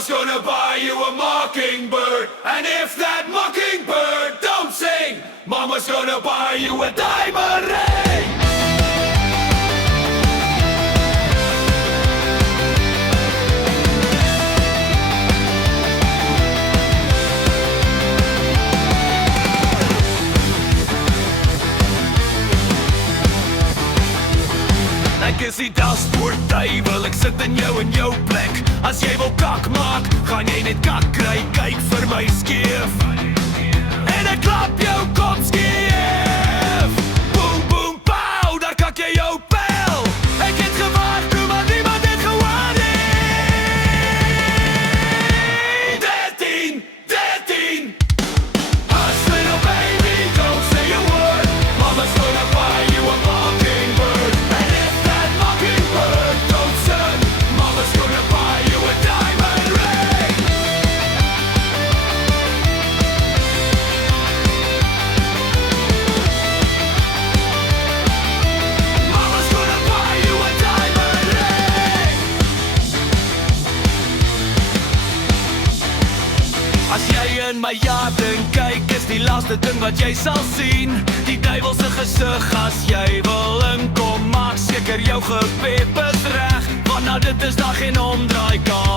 Mama's gonna buy you a mockingbird, and if that mockingbird don't sing, Mama's gonna buy you a diamond ring. Ek is die daspoortduivel, ek sit in jou plek. As jy wil kak maak, gaan jy net kak kry. Kyk vir my skeef en ek klap jou kop skeef. Boom, boom, pow, daar kak jy jou pel. Ek het gewaarsku, maar niemand het gehoor nie. 13, 13. Hush little baby, don't say a word. Mama's gonna buy you a mockingbird, and if that mockingbird don't sing, Mama's gonna buy you a diamond ring. Mama's gonna buy you a diamond ring. As jy in my jaren kyk, is die laaste ding wat jy sal sien die duivelse gesig. As jy wil inkom, maak seker jou gepep is reg, want nou dit is daar geen omdraai kan.